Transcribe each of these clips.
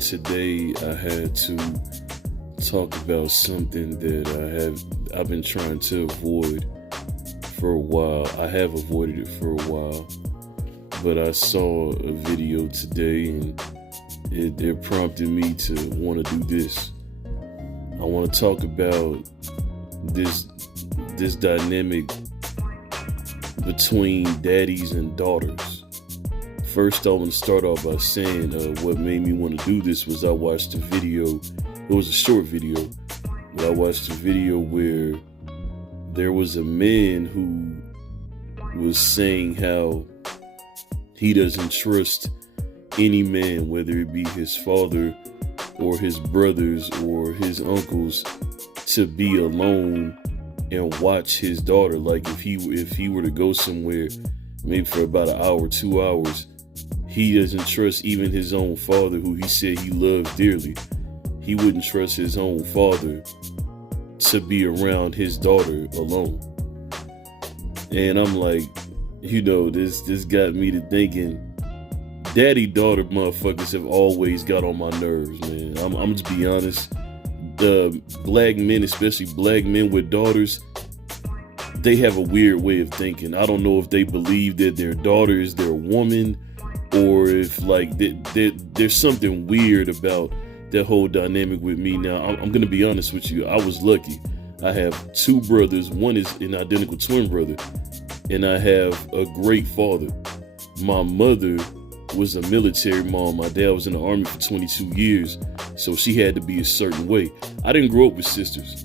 Today I had to talk about something that I've been trying to avoid for a while. I have avoided it for a while, but I saw a video today and it prompted me to want to do this. I want to talk about this dynamic between daddies and daughters. First, I want to start off by saying what made me want to do this was I watched a video. It was a short video, but I watched a video where there was a man who was saying how he doesn't trust any man, whether it be his father or his brothers or his uncles, to be alone and watch his daughter. Like if he were to go somewhere, maybe for about an hour, 2 hours, he doesn't trust even his own father, who he said he loves dearly. He wouldn't trust his own father to be around his daughter alone. And I'm like, this got me to thinking, daddy-daughter motherfuckers have always got on my nerves, man. I'm just be honest. The black men, especially black men with daughters, they have a weird way of thinking. I don't know if they believe that their daughter is their woman, or if there's something weird about that whole dynamic with me. Now, I'm going to be honest with you. I was lucky. I have two brothers. One is an identical twin brother, and I have a great father. My mother was a military mom. My dad was in the Army for 22 years, so she had to be a certain way. I didn't grow up with sisters.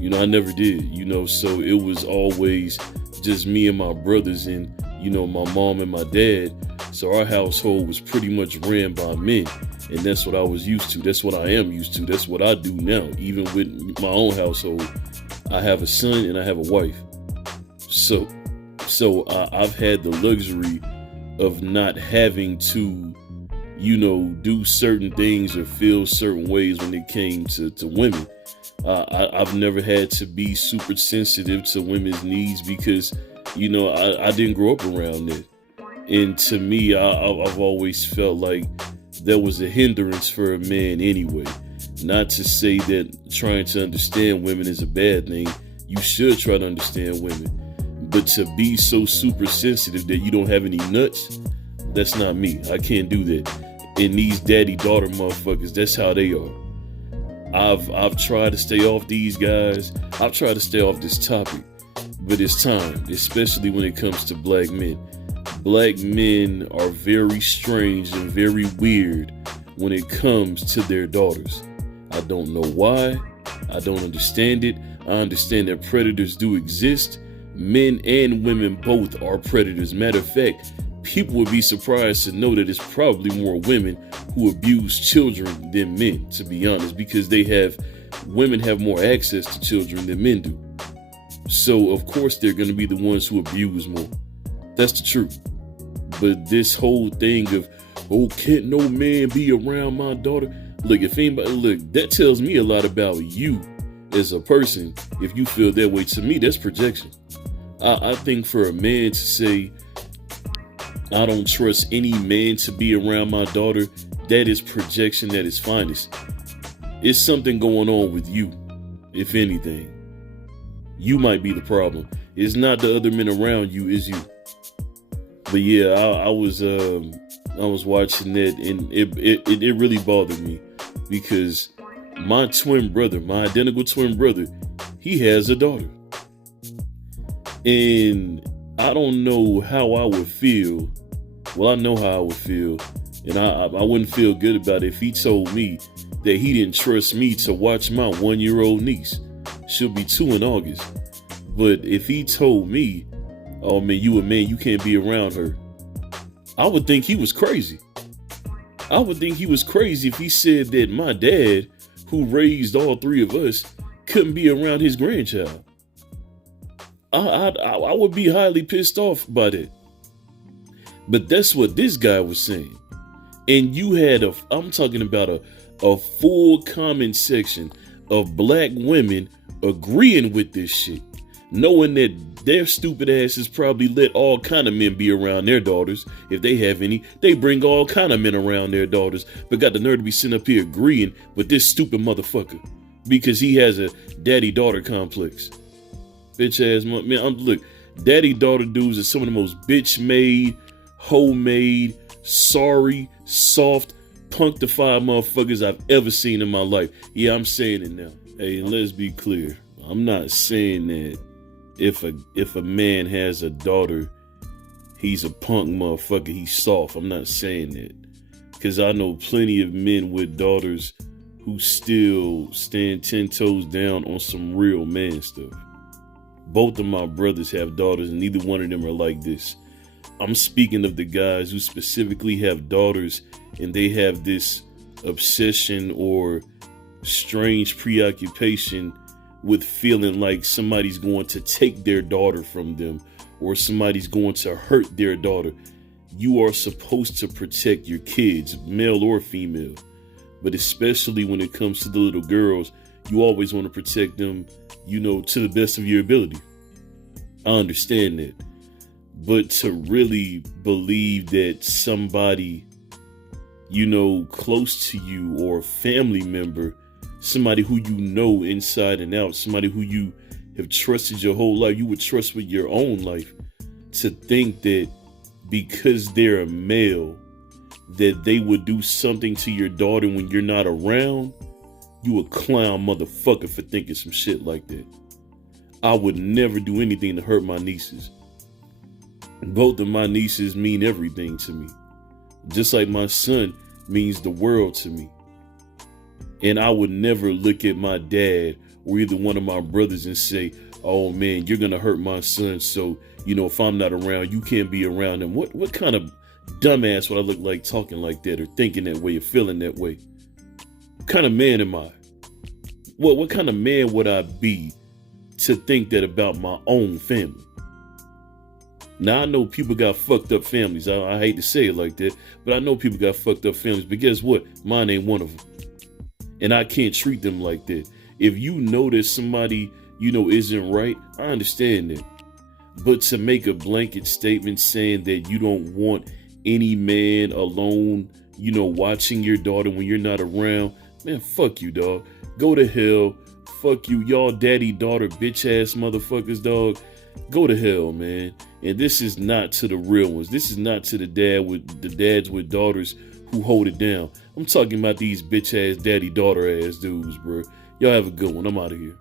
I never did, so it was always just me and my brothers and, my mom and my dad. So our household was pretty much ran by men, and that's what I was used to. That's what I am used to. That's what I do now. Even with my own household, I have a son and I have a wife. So I've had the luxury of not having to, do certain things or feel certain ways when it came to women. I've never had to be super sensitive to women's needs because, I didn't grow up around it. And to me, I've always felt like there was a hindrance for a man anyway. Not to say that trying to understand women is a bad thing. You should try to understand women. But to be so super sensitive that you don't have any nuts, that's not me. I can't do that. And these daddy-daughter motherfuckers, that's how they are. I've tried to stay off these guys. I've tried to stay off this topic. But it's time, especially when it comes to black men. Black men are very strange and very weird when it comes to their daughters. I don't know why. I don't understand it. I understand that predators do exist. Men and women both are predators. Matter of fact, people would be surprised to know that it's probably more women who abuse children than men, to be honest, because women have more access to children than men do. So, of course, they're going to be the ones who abuse more. That's the truth. But this whole thing of, can't no man be around my daughter? That tells me a lot about you as a person. If you feel that way, to me, that's projection. I think for a man to say, I don't trust any man to be around my daughter, that is projection at its finest. It's something going on with you, if anything. You might be the problem. It's not the other men around you, it's you. But yeah, I was watching that, and it really bothered me because my twin brother, my identical twin brother, he has a daughter. And I don't know how I would feel. Well, I know how I would feel, and I wouldn't feel good about it if he told me that he didn't trust me to watch my 1-year-old niece. She'll be 2 in August. But if he told me, oh man, you a man, you can't be around her, I would think he was crazy. I would think he was crazy if he said that my dad, who raised all 3 of us, couldn't be around his grandchild. I would be highly pissed off by that. But that's what this guy was saying. And you had I'm talking about a full comment section of black women agreeing with this shit. knowing that their stupid asses probably let all kind of men be around their daughters. If they have any, they bring all kind of men around their daughters, but got the nerve to be sitting up here agreeing with this stupid motherfucker because he has a daddy-daughter complex. Bitch ass, man, look, daddy-daughter dudes are some of the most bitch-made, homemade, sorry, soft, punctified motherfuckers I've ever seen in my life. Yeah, I'm saying it now. Hey, let's be clear. I'm not saying that if a man has a daughter, he's a punk motherfucker, he's soft. I'm not saying that. Because I know plenty of men with daughters who still stand 10 toes down on some real man stuff. Both of my brothers have daughters and neither one of them are like this. I'm speaking of the guys who specifically have daughters and they have this obsession or strange preoccupation with feeling like somebody's going to take their daughter from them or somebody's going to hurt their daughter. You are supposed to protect your kids, male or female. But especially when it comes to the little girls, you always want to protect them, to the best of your ability. I understand that. But to really believe that somebody, close to you or a family member, somebody who you know inside and out, somebody who you have trusted your whole life, you would trust with your own life, to think that because they're a male, that they would do something to your daughter when you're not around, you a clown motherfucker for thinking some shit like that. I would never do anything to hurt my nieces. Both of my nieces mean everything to me. Just like my son means the world to me. And I would never look at my dad or either one of my brothers and say, oh man, you're going to hurt my son. So, if I'm not around, you can't be around him. What kind of dumbass would I look like talking like that or thinking that way or feeling that way? What kind of man am I? What kind of man would I be to think that about my own family? Now, I know people got fucked up families. I hate to say it like that, but I know people got fucked up families. But guess what? Mine ain't one of them. And I can't treat them like that. If you know that somebody, isn't right, I understand that. But to make a blanket statement saying that you don't want any man alone, watching your daughter when you're not around, man, fuck you, dog. Go to hell. Fuck you, y'all daddy-daughter bitch-ass motherfuckers, dog. Go to hell, man. And this is not to the real ones. This is not to the dads with daughters who hold it down. I'm talking about these bitch-ass daddy-daughter ass dudes, bro. Y'all have a good one. I'm out of here.